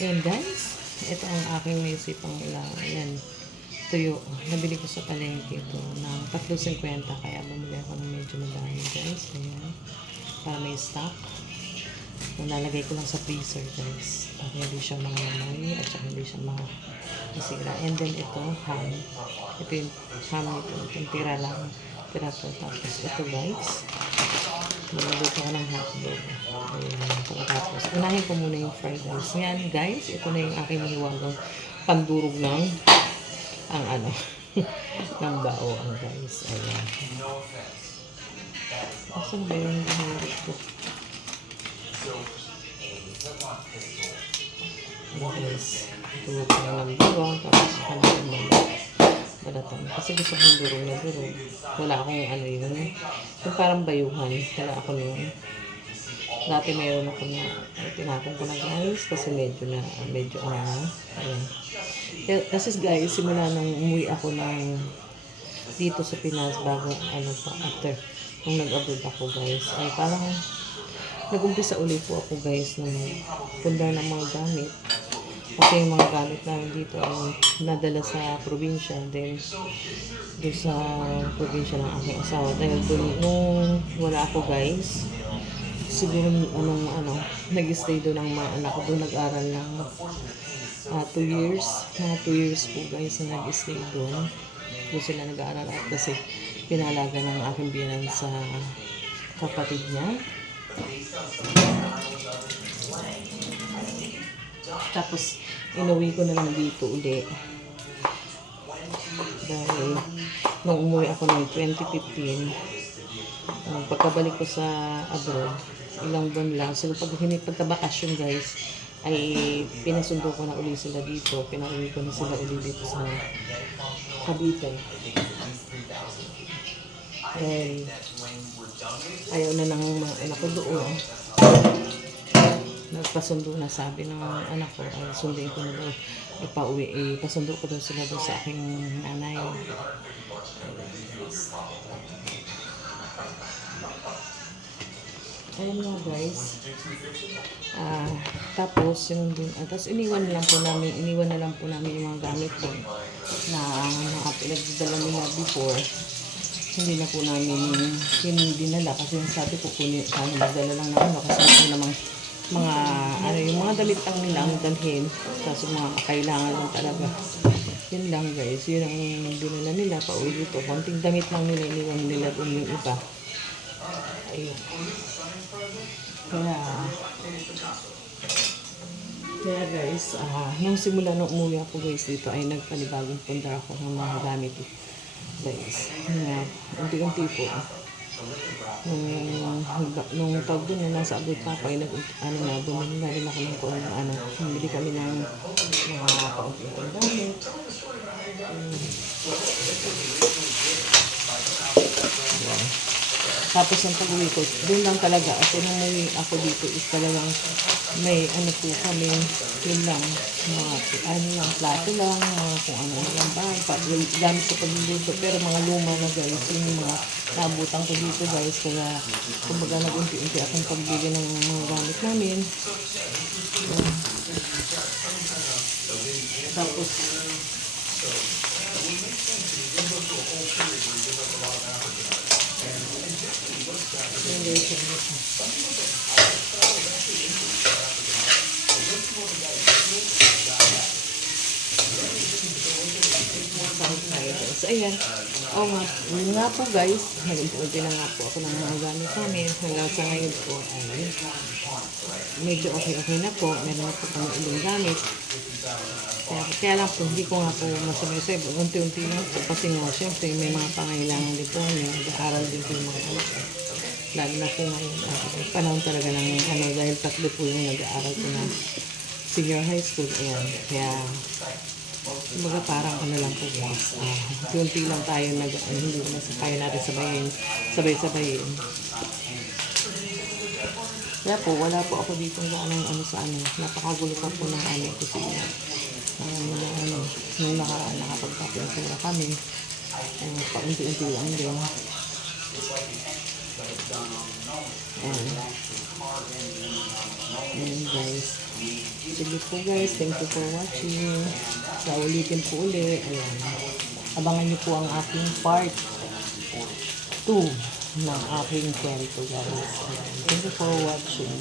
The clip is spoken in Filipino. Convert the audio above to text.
Ayan guys, ito ang aking naisipang ayan, tuyo. Nabili ko sa palengke ito ng 3.50 kaya bumili ako ng medyo madami guys. Ayan, para may stock. Nalalagay ko lang sa freezer guys para hindi siya mangamay at saka hindi siya masira. And then ito, ham. Ito yung ham nito. Itong tira lang. Tira to. Tapos ito guys, naluluto ko ng hotdog. Ayan. Tapos unahin ko muna yung fried rice. Yan guys, ito na yung aking mahiwagang pandurog ng ang ano ng baoang guys. Ayan. Asan ba yung hinarap ko? Guys, tulog ko na ng bawang tapos kanyang balatan. Kasi gusto kong durog na durog. Wala akong ano yun. Yung parang bayuhan. Wala ako yun. Dati meron ako na tinapon ko na guys kasi medyo ayan. Kasi guys, simula nung umuwi ako ng dito sa Pinas bago after nung nag-abroad ako guys ay parang nag-umpisa ulit po ako guys ng pundar ng mga gamit. Kasi yung mga gamit namin dito ay nadala sa probinsya. Then, doon sa probinsya ng aking asawa. Dahil doon, nung wala ako guys, siguro nag-stay doon ang mga anak ko. Doon nag-aral ng 2 years. Mga 2 years po guys na nag-stay doon. Doon sila nag-aaral at kasi pinalaga ng aking biyanan sa kapatid niya. Tapos, inuwi ko na lang dito uli. Dahil, nung umuwi ako noong 2015, pagkabalik ko sa abroad, ilang buwan lang. So, pagkabakasyon guys, ay pinasundo ko na uli sila dito. Pinauwi ko na sila uli dito sa Cavite. Dahil, ayaw na ng mga anak ko doon. Nagpasundo na, sabi ng anak ko, sundin ko na daw ipauwi, ipasundo ko daw sila daw sa aking nanay. Ayan nga guys. Tapos iniwan na lang po namin yung mga gamit doon na pinagdadala nila before. Hindi na po namin dinala kasi sabi ko sana magdala lang na kasi ito namang yung mga damit lang nila ang dalhin kasi mga kailangan lang talaga. Yun lang guys, yun ang dinala nila pa uwi dito. Konting damit lang nila, iniwan nila doon yung iba. Ayun. Kaya guys, nung simula nung umuwi ako guys dito ay nagpanibagong pundar ako ng mga gamit guys. Unti-unti po. Nung tawag doon na nasa abroad pa ako ay bumili na rin ako ng bumili kami ng mga paunting gamit. Tapos ang pag-uwi ko, doon lang talaga. At nung umuwi ako dito is talagang may po kami, yun lang, mga plato lang, mga kung ano lang ba, gamit sa pagluluto. Pero mga luma na guys, yun yung mga nabutan ko dito guys. Kaya kumbaga nag-unti-unti akong pagbili ng mga gamit namin. Tapos, so, ayan. Yun nga po guys. Nag-unti na nga po ako ng mga gamit namin. Hanggang sa ngayon po ay medyo okay na po. Meron na po kami ilang gamit. Kaya lang po, hindi ko nga po masabay-sabay. Unti-unti lang po. Kasi nga, syempre, may mga pangailangan din po. May nag-aaral din po yung mga anak. Lalo na po ngayon. Panahon talaga ng dahil 3 po yung nag-aaral ko na senior high school. Ayan. Kaya, kumbaga parang lang po guys. Unti lang tayo hindi na kaya natin sabay-sabayin. Kaya po, wala po ako dito napakagulo pa po ng aming kusina. Nung nakapagpapintura kami, paunti-unti lang din. Ayan guys. sige po guys, thank you for watching. Sa ulitin po uli. Ayan. Abangan niyo po ang aking part 2 ng aking kwento guys. Ayan. Thank you for watching.